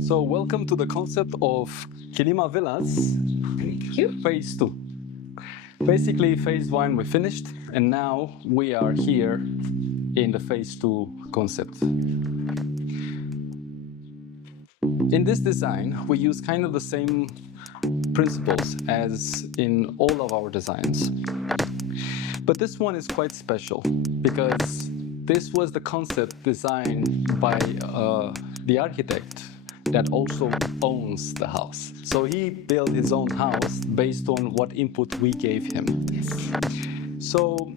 So welcome to the concept of Kilima Villas. Thank you. Phase 2. Basically, phase 1 we finished, and now we are here in the phase 2 concept. In this design, we use kind of the same principles as in all of our designs. But this one is quite special because this was the concept designed by the architect that also owns the house. So he built his own house based on what input we gave him. Yes. So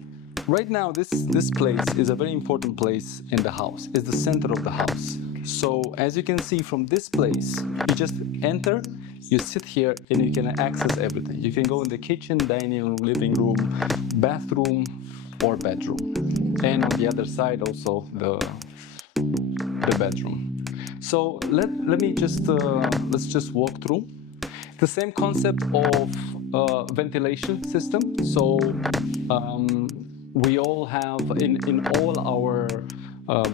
right now, this place is a very important place in the house. It's the center of the house. So as you can see from this place, you just enter, you sit here, and you can access everything. You can go in the kitchen, dining room, living room, bathroom, or bedroom. And on the other side also the bedroom. So let's just walk through the same concept of ventilation system. So we all have in all our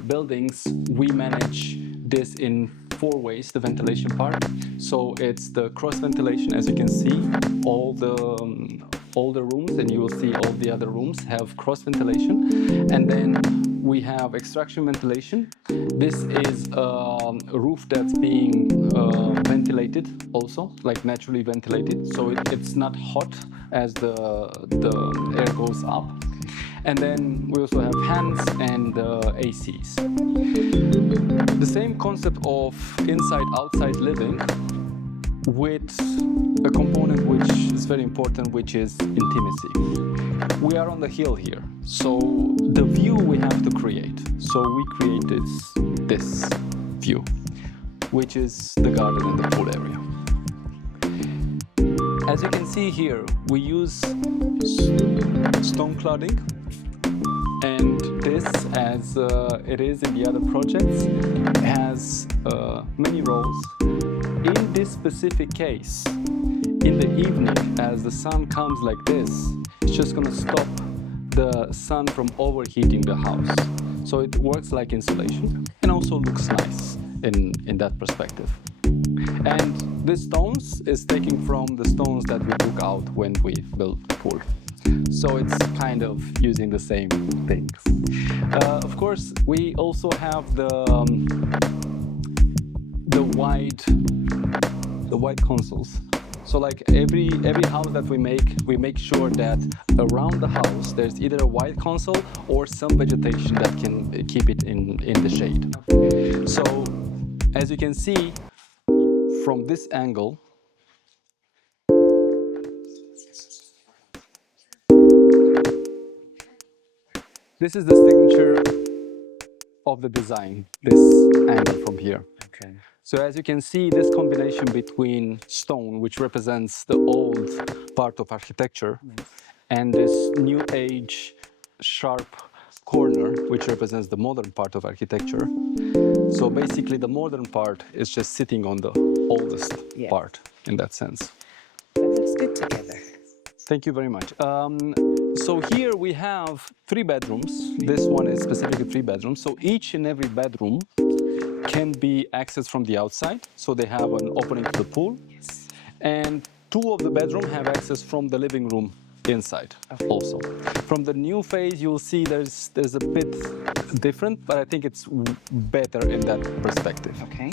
buildings, we manage this in 4 ways, the ventilation part. So it's the cross ventilation, as you can see, all the rooms, and you will see all the other rooms have cross ventilation. And then we have extraction ventilation. This is a roof that's being ventilated also, like naturally ventilated. So it's not hot as the air goes up. And then we also have fans and ACs. The same concept of inside-outside living with a component which is very important, which is intimacy. We are on the hill here, so the view we have to create. So we created this view, which is the garden and the pool area. As you can see here, we use stone cladding, and this, as it is in the other projects, has many rows. In this specific case, in the evening, as the sun comes like this, it's just going to stop the sun from overheating the house. So it works like insulation and also looks nice in that perspective. And this stones is taken from the stones that we took out when we built the pool. So it's kind of using the same things. Of course, we also have the wide consoles. So like every house that we make sure that around the house there's either a wide console or some vegetation that can keep it in the shade. So as you can see from this angle, this is the signature of the design, this angle from here. Okay. So as you can see, this combination between stone, which represents the old part of architecture, and this new age sharp corner, which represents the modern part of architecture. So basically the modern part is just sitting on the oldest part in that sense. That looks good together. Thank you very much. So here we have 3 bedrooms. This one is specifically 3 bedrooms. So each and every bedroom can be accessed from the outside. So they have an opening to the pool. Yes. And 2 of the bedrooms have access from the living room inside also. From the new phase, you'll see there's a bit different, but I think it's better in that perspective. Okay.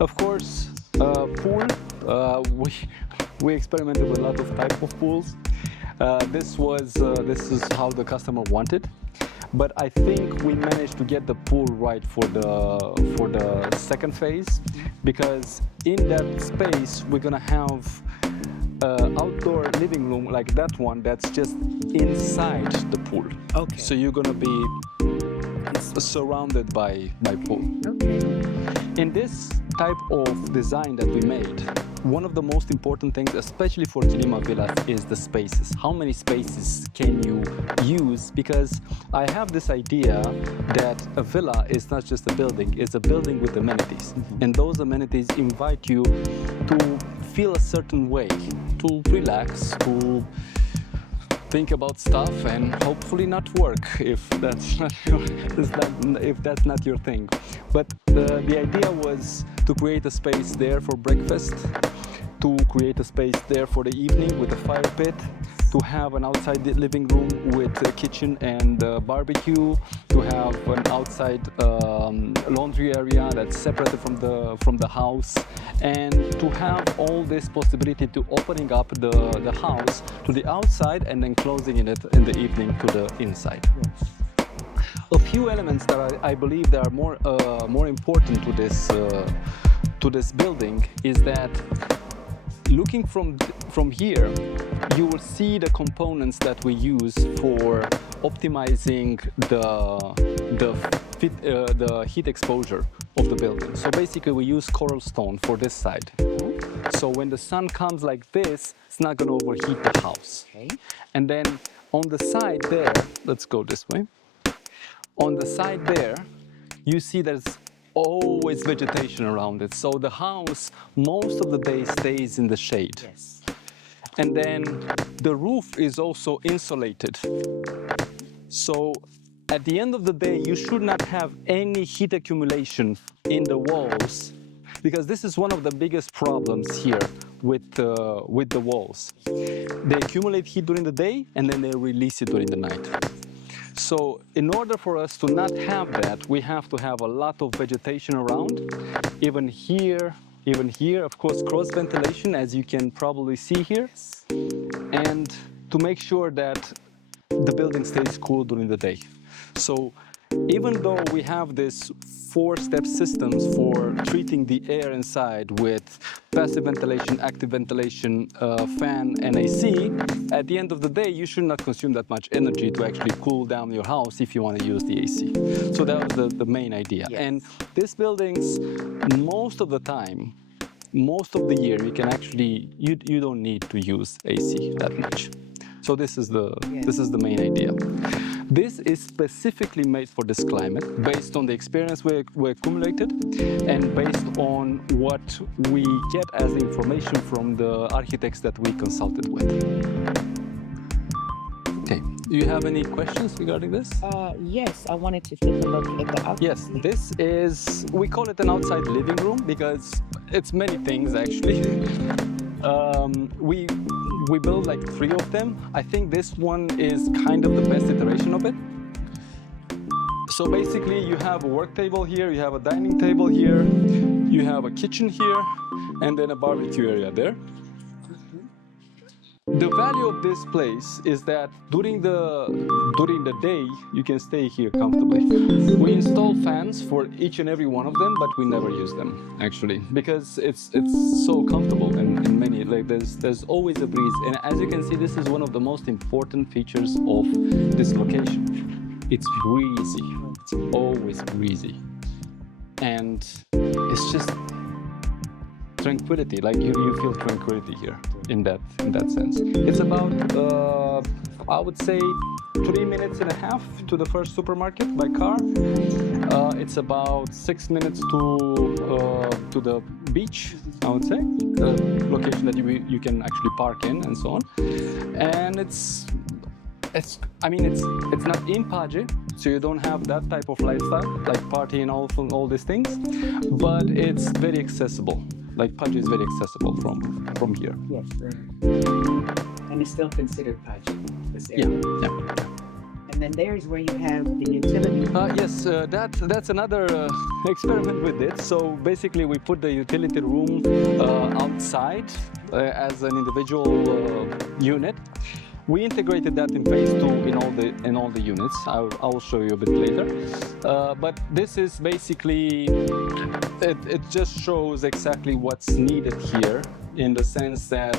Of course, pool, we experimented with a lot of type of pools. This is how the customer wanted, but I think we managed to get the pool right for the second phase, because in that space we're gonna have outdoor living room like that one that's just inside the pool. Okay. So you're gonna be surrounded by pool. Okay. In this type of design that we made, one of the most important things, especially for Kilima Villas, is the spaces. How many spaces can you use? Because I have this idea that a villa is not just a building, it's a building with amenities. And those amenities invite you to feel a certain way, to relax, to think about stuff and hopefully not work if that's not your thing. But the idea was to create a space there for breakfast, to create a space there for the evening with a fire pit, to have an outside living room with a kitchen and barbecue, to have an outside laundry area that's separated from the house, and to have all this possibility to opening up the house to the outside and then closing it in the evening to the inside. A few elements that I believe that are more important to this building is that looking from here, you will see the components that we use for optimizing the heat exposure of the building. So basically, we use coral stone for this side. So when the sun comes like this, it's not going to overheat the house. Okay. And then on the side there, let's go this way. On the side there, you see there's always vegetation around it. So the house, most of the day, stays in the shade. Yes. And then the roof is also insulated. So at the end of the day, you should not have any heat accumulation in the walls, because this is one of the biggest problems here with the walls. They accumulate heat during the day and then they release it during the night. So in order for us to not have that, we have to have a lot of vegetation around. Even here, of course, cross ventilation, as you can probably see here. Yes. And to make sure that the building stays cool during the day. So even though we have this 4-step systems for treating the air inside with passive ventilation, active ventilation, fan, and AC, at the end of the day, you should not consume that much energy to actually cool down your house if you want to use the AC. So that was the main idea. Yes. And these buildings, most of the time, most of the year, you can actually, you don't need to use AC that much. So this is the main idea. This is specifically made for this climate, based on the experience we accumulated and based on what we get as information from the architects that we consulted with. Okay, do you have any questions regarding this? Yes, I wanted to take a look at the outside. Yes, this is, we call it an outside living room because it's many things actually. We built like 3 of them. I think this one is kind of the best iteration of it. So basically you have a work table here, you have a dining table here, you have a kitchen here, and then a barbecue area there. The value of this place is that during the day, you can stay here comfortably. We install fans for each and every one of them, but we never use them actually, because it's so comfortable in many, like there's always a breeze. And as you can see, this is one of the most important features of this location. It's breezy, it's always breezy. And it's just tranquility, like you feel tranquility here in that sense. It's about I would say 3.5 minutes to the first supermarket by car. It's about 6 minutes to the beach, I would say, the location that you can actually park in and so on. And it's not in Paje, so you don't have that type of lifestyle, like party and all these things, but it's very accessible. Like Paje is very accessible from here. Yes, and it's still considered Paje, this area. Yeah. And then there's where you have the utility. Yes, that's another experiment we did. So basically, we put the utility room outside as an individual unit. We integrated that in phase 2 in all the units. I will show you a bit later. But this is basically, it just shows exactly what's needed here, in the sense that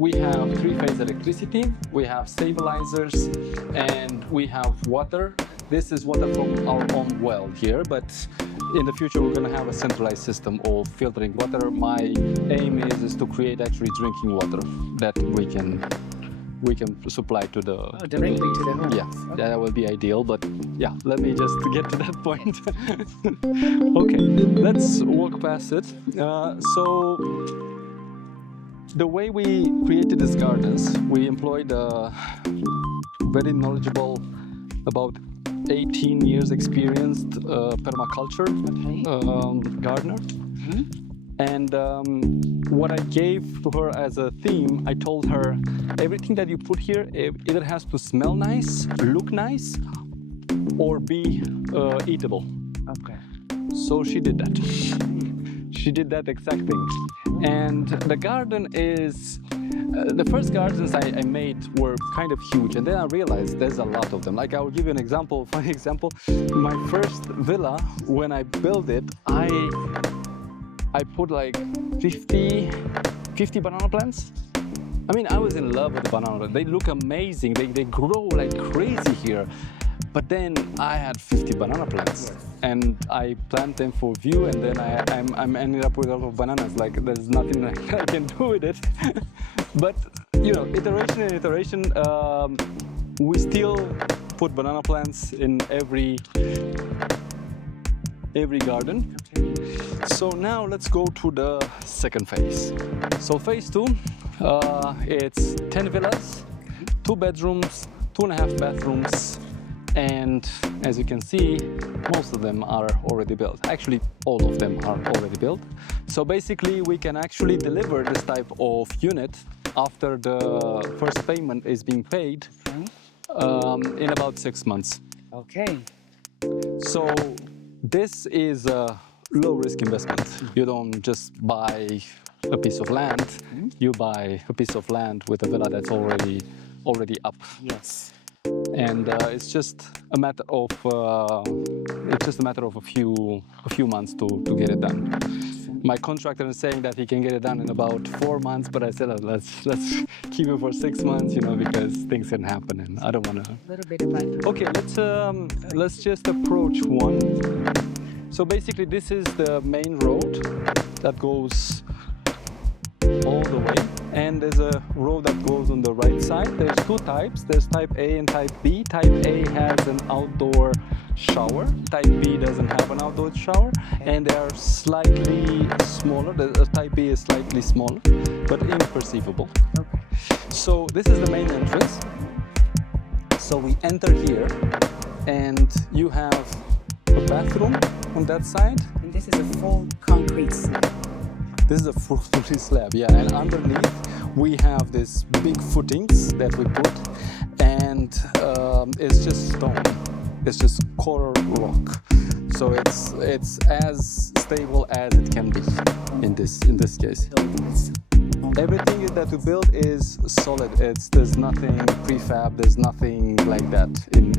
we have 3-phase electricity, we have stabilizers, and we have water. This is water from our own well here, but in the future we're going to have a centralized system of filtering water. My aim is to create actually drinking water that we can supply to the Directly to the home. Yeah, okay. That would be ideal, but yeah, let me just get to that point. Okay, let's walk past it. So the way we created these gardens, we employed a very knowledgeable, about 18 years experienced permaculture gardener. And what I gave to her as a theme, I told her, everything that you put here either has to smell nice, look nice, or be eatable. Okay. So she did that. She did that exact thing. And the garden is, the first gardens I made were kind of huge, and then I realized there's a lot of them. Like, I will give you an example, funny example. My first villa, when I built it, I put like 50 banana plants. I mean, I was in love with the banana. They look amazing. They grow like crazy here. But then I had 50 banana plants, and I plant them for view, and then I'm ending up with a lot of bananas. Like, there's nothing I can do with it. But you know, iteration and iteration, we still put banana plants in every garden. So now let's go to the second phase. So phase 2, it's 10 villas, 2 bedrooms, 2.5 bathrooms, and as you can see, most of them are already built. Actually, all of them are already built. So basically, we can actually deliver this type of unit after the first payment is being paid in about 6 months. Okay. So this is a low-risk investment. You don't just buy a piece of land. You buy a piece of land with a villa that's already up. Yes. And it's just a matter of a few months to get it done. My contractor is saying that he can get it done in about 4 months, but I said let's keep it for 6 months, you know, because things can happen, and I don't want to. A little bit about it. Okay, let's just approach one. So basically, this is the main road that goes all the way, and there's a road that goes on the right side. There's 2 types. There's type A and type B. Type A has an outdoor shower. Type B doesn't have an outdoor shower, and they are slightly smaller. The type B is slightly smaller, but imperceivable. Okay. So this is the main entrance. So we enter here, and you have a bathroom on that side. And this is a full concrete slab. This is a full slab, yeah. And underneath we have these big footings that we put, and it's just stone. It's just coral rock. So it's as stable as it can be in this case. Everything that we build is solid. There's nothing prefab. There's nothing like that in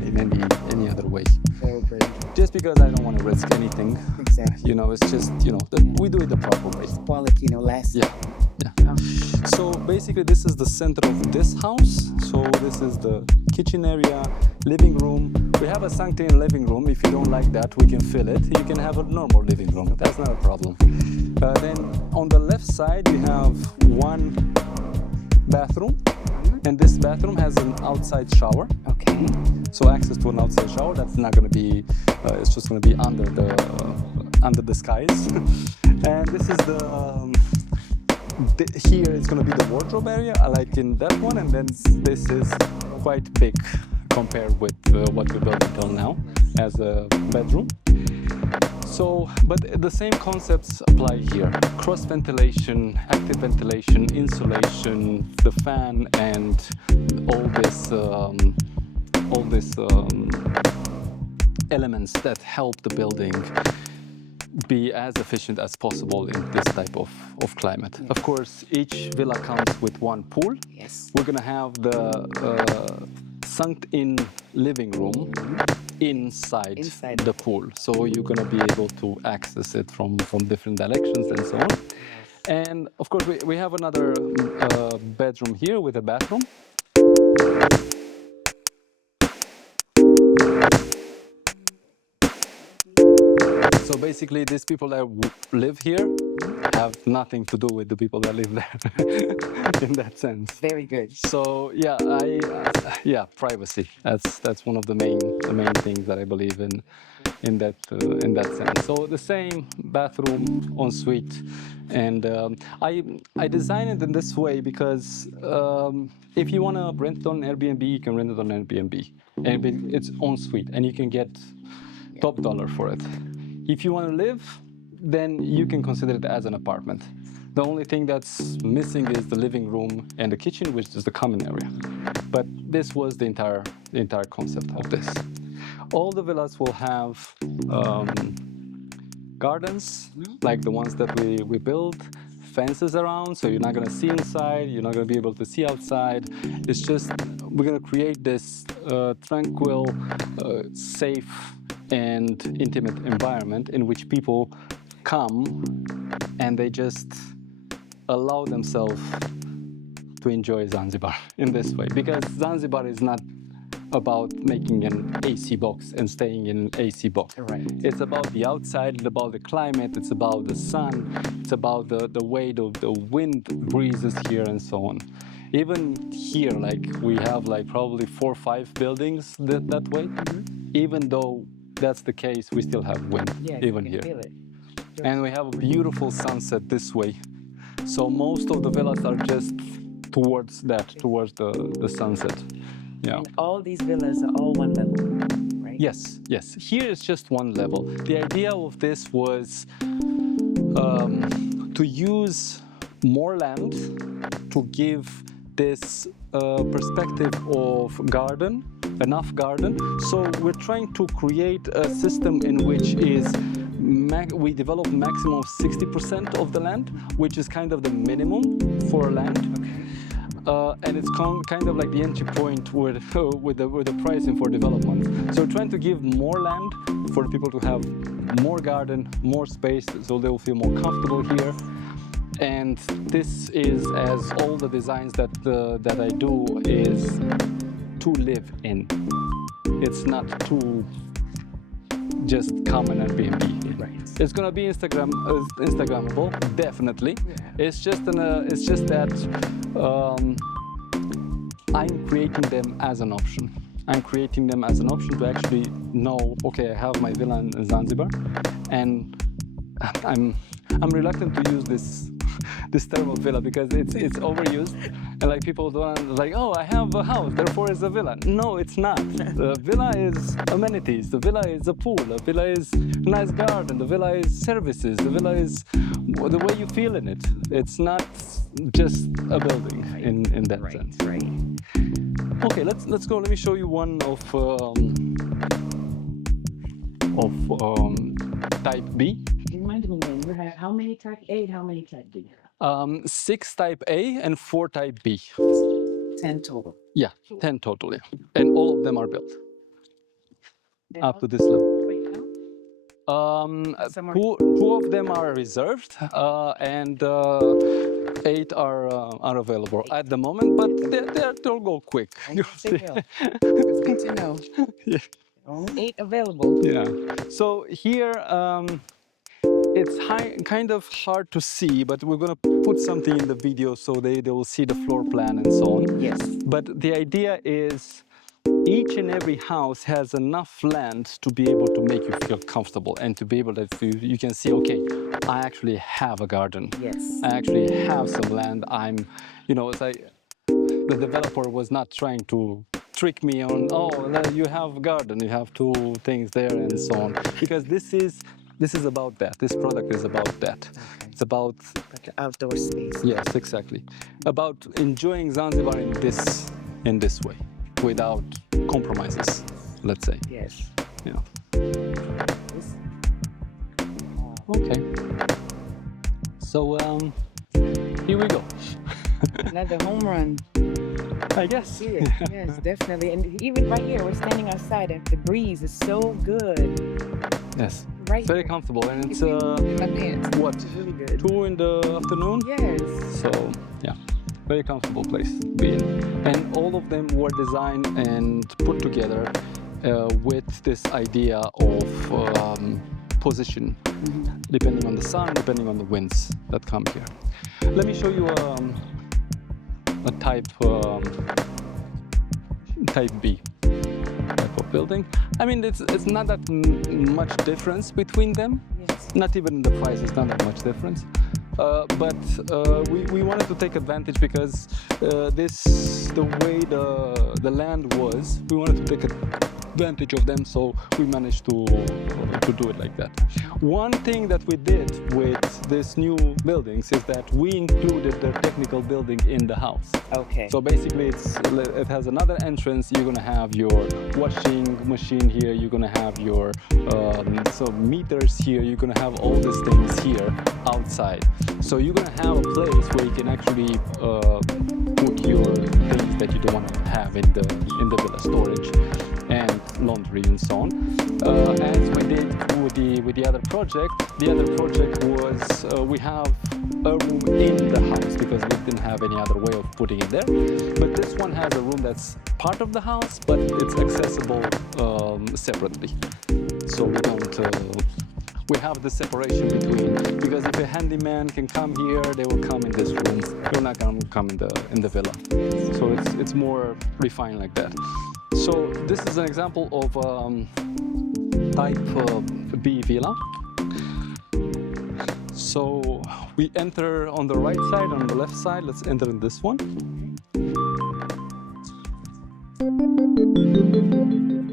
any other way. Very great. Just because I don't want to risk anything. Exactly. You know, it's just, you know, we do it the proper way. Quality, you know, last. Yeah. So basically, this is the center of this house. So this is the kitchen area, living room. We have a sunken living room. If you don't like that, we can fill it. You can have a normal living room. That's not a problem. Then on the left side, we have 1 bathroom, and this bathroom has an outside shower. Okay. So access to an outside shower. That's not going to be. It's just going to be under the skies. And this is here it's going to be the wardrobe area, like in that one, and then this is quite big compared with what we built until now as a bedroom. So, but the same concepts apply here: cross ventilation, active ventilation, insulation, the fan, and all this elements that help the building be as efficient as possible in this type of climate. Yeah. Of course, each villa comes with 1 pool. Yes. We're gonna have the sunk-in living room inside the pool, so you're gonna be able to access it from different directions and so on. And of course, we have another bedroom here with a bathroom. So basically, these people that live here have nothing to do with the people that live there, in that sense. Very good. So yeah, yeah, privacy. That's one of the main things that I believe in that sense. So the same bathroom ensuite, and I designed it in this way because if you want to rent it on Airbnb, you can rent it on Airbnb, and it's ensuite, and you can get top dollar for it. If you want to live, then you can consider it as an apartment. The only thing that's missing is the living room and the kitchen, which is the common area. But this was the entire concept of this. All the villas will have gardens, like the ones that we build, fences around, so you're not gonna see inside, you're not gonna be able to see outside. It's just, we're gonna create this tranquil, safe, and intimate environment in which people come and they just allow themselves to enjoy Zanzibar in this way, because Zanzibar is not about making an AC box and staying in an AC box. Right. It's about the outside, it's about the climate, it's about the sun, it's about the way the wind breezes here and so on. Even here, like we have like probably 4 or 5 buildings that way. Even though that's the case, we still have wind, even here. Feel it. Sure. And we have a beautiful sunset this way. So most of the villas are just towards the sunset. Yeah. And all these villas are all one level, right? Yes, yes. Here is just one level. The idea of this was to use more land to give this perspective of garden, enough garden. So we're trying to create a system in which is we develop maximum of 60% of the land, which is kind of the minimum for land. And it's kind of like the entry point with the pricing for development. So we're trying to give more land for the people to have more garden, more space, so they will feel more comfortable here. And this is, as all the designs that I do, is to live in. It's not to just come on Airbnb. Right. It's gonna be Instagrammable, definitely. Yeah. It's just that I'm creating them as an option. I'm creating them as an option to actually know, okay, I have my villa in Zanzibar, and I'm reluctant to use this term of villa because it's overused, and like people don't like, oh, I have a house, therefore it's a villa. No, it's not. The villa is amenities. The villa is a pool. The villa is a nice garden. The villa is services. The villa is the way you feel in it. It's not just a building in that sense. Right. Okay, let's go. Let me show you one of type B. Remind me, man, you have how many type A, how many type B? 6 type A and 4 type B. 10 total. Yeah, 10 total, yeah. And all of them are built And up to this level. Wait, no? Some are- Two of them are reserved, and 8 are available at the moment, but they'll go quick. They will. It's good to know. Yeah. Only 8 available. Yeah. So here, it's kind of hard to see, but we're gonna put something in the video so they will see the floor plan and so on. Yes. But the idea is each and every house has enough land to be able to make you feel comfortable and to be able to, you can see, okay, I actually have a garden. Yes. I actually have some land. It's like the developer was not trying to trick me on, oh, you have a garden, you have 2 things there and so on. Because this is about that. This product is about that. Okay. It's about Like an outdoor space. Yes, exactly. About enjoying Zanzibar in this way, without compromises, let's say. Yes. Yeah. This- Okay. So here we go. Another home run. I guess. Yes, yes, definitely. And even right here, we're standing outside and the breeze is so good. Yes. Right Very here. comfortable, and it's My pants. what, It's really good. 2 in the afternoon. Yes. So yeah, very comfortable place to be in. And all of them were designed and put together with this idea of position. depending on the sun, depending on the winds that come here. Let me show you a type B type of building. I mean, it's not that much difference between them. Yes. Not even in the price, it's not that much difference. But we wanted to take advantage because the way the land was, we wanted to take advantage of them, so we managed to do it like that. One thing that we did with this new buildings is that we included the technical building in the house. Okay. So basically it has another entrance. You're gonna have your washing machine here, you're gonna have your meters here, you're gonna have all these things here outside. So you're gonna have a place where you can actually put your things that you don't want to have in the villa, storage and laundry and so on. As we did with the other project was we have a room in the house because we didn't have any other way of putting it there. But this one has a room that's part of the house, but it's accessible separately. So we don't. We have the separation between, because if a handyman can come here, they will come in this room. They're not gonna come in the villa. So it's more refined like that. So this is an example of type B villa. So we enter on the right side, on the left side. Let's enter in this one.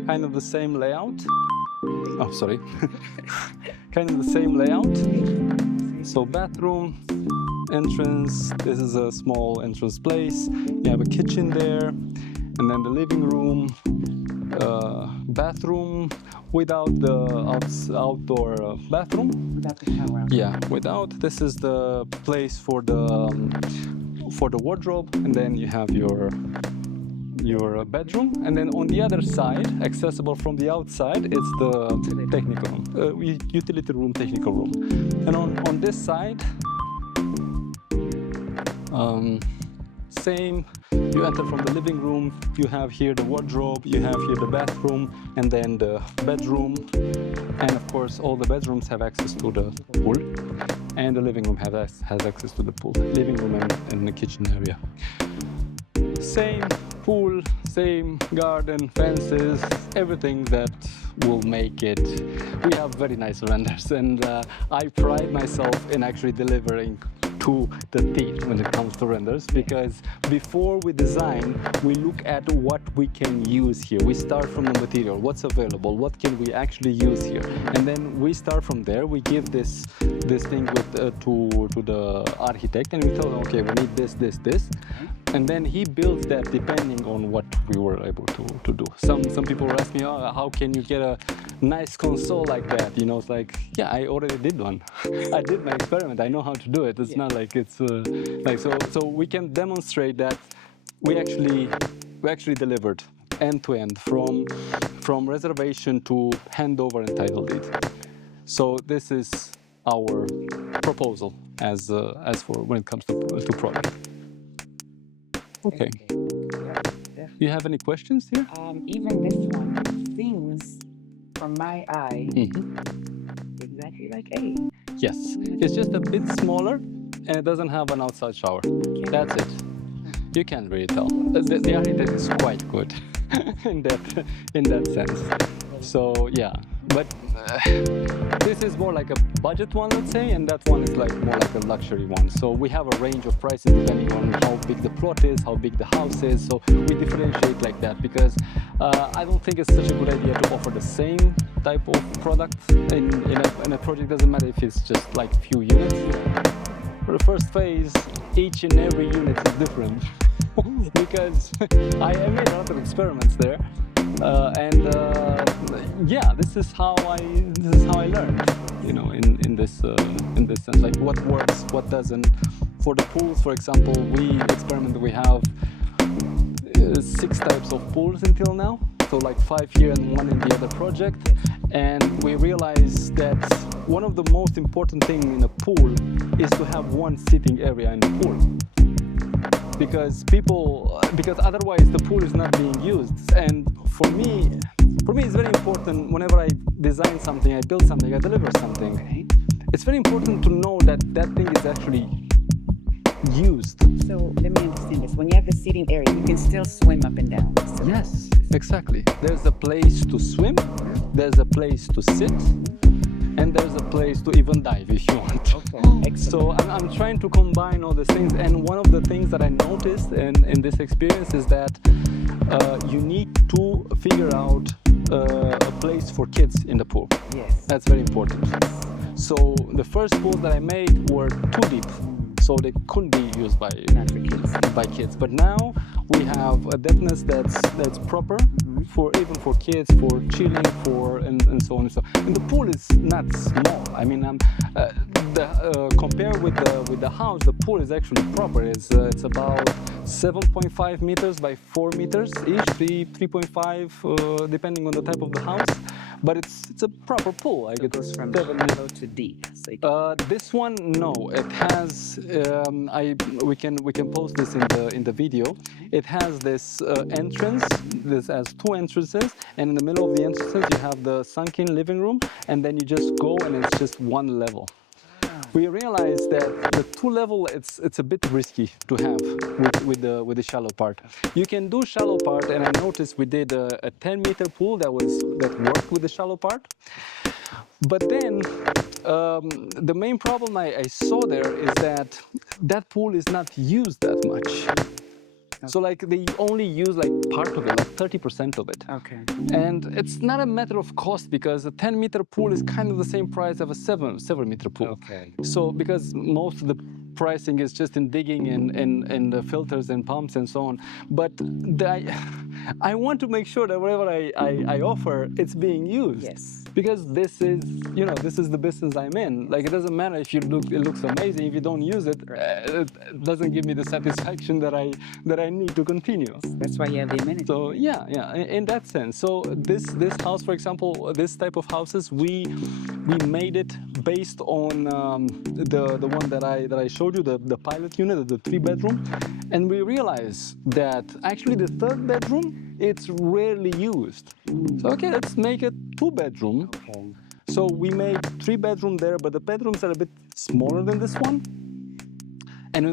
Kind of the same layout. Oh, sorry. Kind of the same layout. So bathroom, entrance. This is a small entrance place. You have a kitchen there, and then the living room, bathroom without the outdoor bathroom. Without the shower. Yeah, without. This is the place for the wardrobe, and then you have your bedroom, and then on the other side, accessible from the outside, it's the technical room, utility room, technical room. And on this side, same. You enter from the living room. You have here the wardrobe. You have here the bathroom, and then the bedroom. And of course, all the bedrooms have access to the pool, and the living room has access to the pool, living room and the kitchen area. Same pool, same garden, fences, everything that will make it. We have very nice renders, and I pride myself in actually delivering to the teeth when it comes to renders, because before we design, we look at what we can use here. We start from the material, what's available, what can we actually use here, and then we start from there. We give this thing to the architect, and we tell him, okay, we need this. And then he builds that depending on what we were able to do. Some people ask me, oh, how can you get a nice console like that? You know, it's like, yeah, I already did one. I did my experiment. I know how to do it. It's not like it's like so we can demonstrate that we actually delivered end to end from reservation to handover and title deed. So this is our proposal as for when it comes to product. Okay. Yeah. You have any questions here? Even this one seems, from my eye, exactly like A. Yes. It's just a bit smaller, and it doesn't have an outside shower. That's it. You can't really tell. The architect is quite good in that sense. So yeah, but this is more like a budget one, let's say, and that one is like more like a luxury one. So we have a range of prices depending on how big the plot is, how big the house is. So we differentiate like that because I don't think it's such a good idea to offer the same type of product in a project. Doesn't matter if it's just like few units. For the first phase, each and every unit is different because I made a lot of experiments there. Yeah, this is how I learned, you know, in this sense, like what works, what doesn't. For the pools, for example, we experimented. We have 6 types of pools until now, so like 5 here and 1 in the other project, and we realized that one of the most important things in a pool is to have one sitting area in the pool. Because otherwise the pool is not being used. And for me it's very important whenever I design something, I build something, I deliver something. it's very important to know that that thing is actually used. So let me understand this. When you have the seating area, you can still swim up and down. Yes, exactly. There's a place to swim, there's a place to sit, and there's a place to even dive if you want. Okay, excellent. So I'm trying to combine all these things, and one of the things that I noticed in this experience is that you need to figure out a place for kids in the pool. Yes. That's very important. So the first pools that I made were too deep, so they couldn't be used by kids. But now we have a depthness that's proper for even for kids, for chilling, and so on and so on. And the pool is not small. I mean, compared with the house, the pool is actually proper. It's about 7.5 meters by 4 meters each, 3.5 depending on the type of the house. But it's a proper pool. Like It goes from shallow to deep. So you can this one, no, it has. We can post this in the video. It has this entrance. This has two entrances, and in the middle of the entrances you have the sunken living room, and then you just go, and it's just one level. We realized that the two level it's a bit risky to have with the shallow part. You can do shallow part, and I noticed we did a 10-meter pool that worked with the shallow part. But then the main problem I saw there is that pool is not used that much. So like they only use like part of it, like 30% of it. Okay. And it's not a matter of cost, because a 10-meter pool is kind of the same price of a 7-meter pool. Okay. So because most of the pricing is just in digging and the filters and pumps and so on. But I want to make sure that whatever I offer, it's being used. Yes. Because this is the business I'm in. Like, it doesn't matter if it looks amazing. If you don't use it, it doesn't give me the satisfaction that I need to continue. That's why you have the amenity. So yeah, in that sense. So this house, for example, this type of houses, we made it based on the one that I showed you, the pilot unit, the 3-bedroom, and we realized that actually the 3rd bedroom, it's rarely used. So okay, let's make it 2-bedroom. Okay. So we made 3-bedroom there, but the bedrooms are a bit smaller than this one, and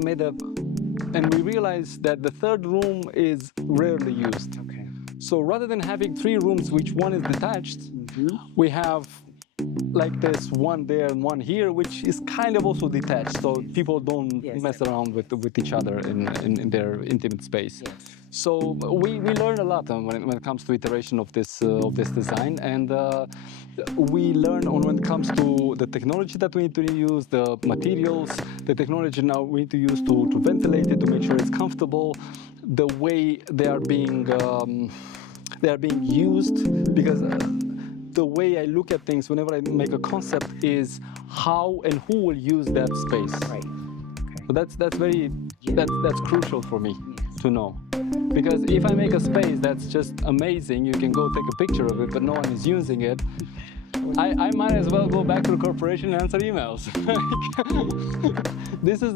we realized that the 3rd room is rarely used. Okay. So rather than having 3 rooms, which one is detached, we have like this one there and one here, which is kind of also detached, so people don't mess around with each other in their intimate space. Yes. So we learn a lot when it comes to iteration of this design, and we learn when it comes to the technology that we need to use, the materials, the technology now we need to use to ventilate it, to make sure it's comfortable, the way they are being used, because the way I look at things whenever I make a concept is how and who will use that space. Right. Okay. So that's crucial for me to know. Because if I make a space that's just amazing, you can go take a picture of it, but no one is using it, I might as well go back to the corporation and answer emails. This is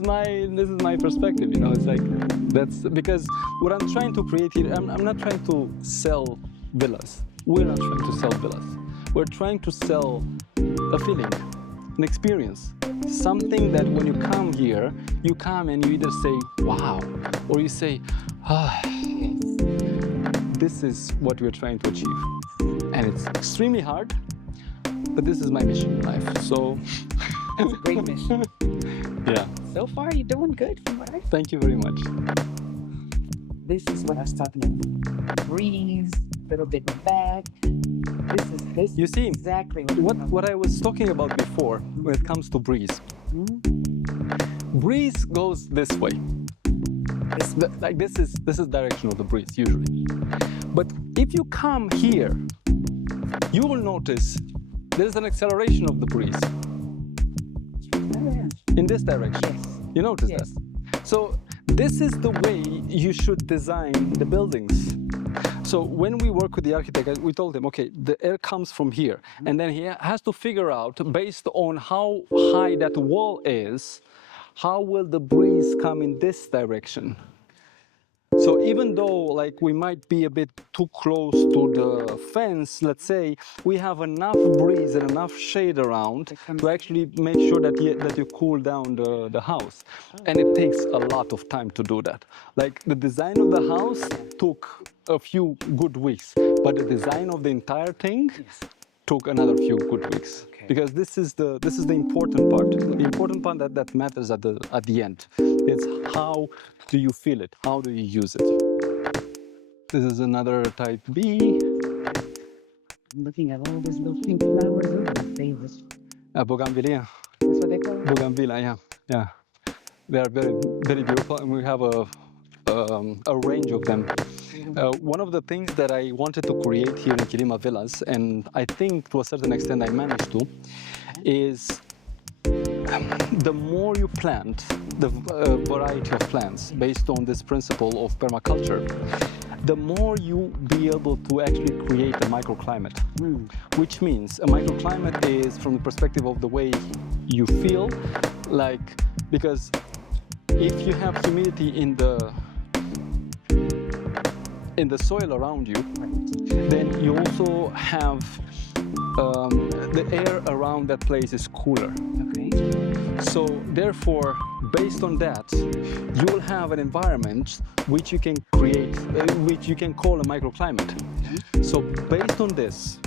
my perspective, you know. It's like, that's because what I'm trying to create here, I'm not trying to sell villas. We're not trying to sell villas. We're trying to sell a feeling, an experience, something that when you come here, you come and you either say, wow, or you say, ah, this is what we're trying to achieve. And it's extremely hard, but this is my mission in life. So It's a great mission. yeah. So far, you're doing good from what I see. Thank you very much. This is what I was talking about. Breeze, a little bit back. This You see, is exactly what I was talking about before when it comes to breeze. Breeze goes this way. This is direction of the breeze usually. But if you come here, you will notice there's an acceleration of the breeze in this direction. Yes. You notice Yes. that? So this is the way you should design the buildings. So when we work with the architect, we told him, okay, the air comes from here, and then he has to figure out, based on how high that wall is, how will the breeze come in this direction? So even though like we might be a bit too close to the fence, let's say, we have enough breeze and enough shade around to actually make sure that you cool down the house. And it takes a lot of time to do that. Like the design of the house took a few good weeks, but the design of the entire thing took another few good weeks. Because this is the important part. The important part that matters at the end. It's how do you feel it? How do you use it? This is another type B. I'm looking at all these little pink flowers. Those are my favorites. Bougainvillea. That's what they call it? Bougainvillea, yeah. They are very, very beautiful, and we have a range of them. One of the things that I wanted to create here in Kilima Villas, and I think to a certain extent I managed to, is the more you plant, the variety of plants based on this principle of permaculture, the more you be able to actually create a microclimate. Which means a microclimate is from the perspective of the way you feel, like, because if you have humidity in the soil around you, then you also have the air around that place is cooler. Okay. So therefore, based on that, you will have an environment which you can create, which you can call a microclimate. So based on this,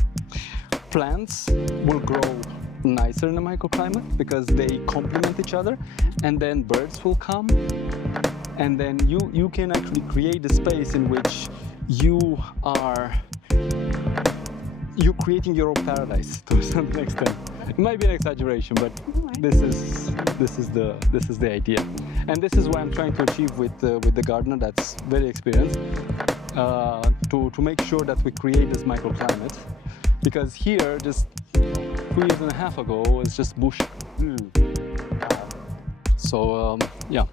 plants will grow nicer in a microclimate because they complement each other, and then birds will come, and then you can actually create a space in which you're creating your own paradise to some extent. It might be an exaggeration, but this is the idea, and this is what I'm trying to achieve with the gardener that's very experienced, to make sure that we create this microclimate, because here just 2 years and a half ago it's just bush. So yeah.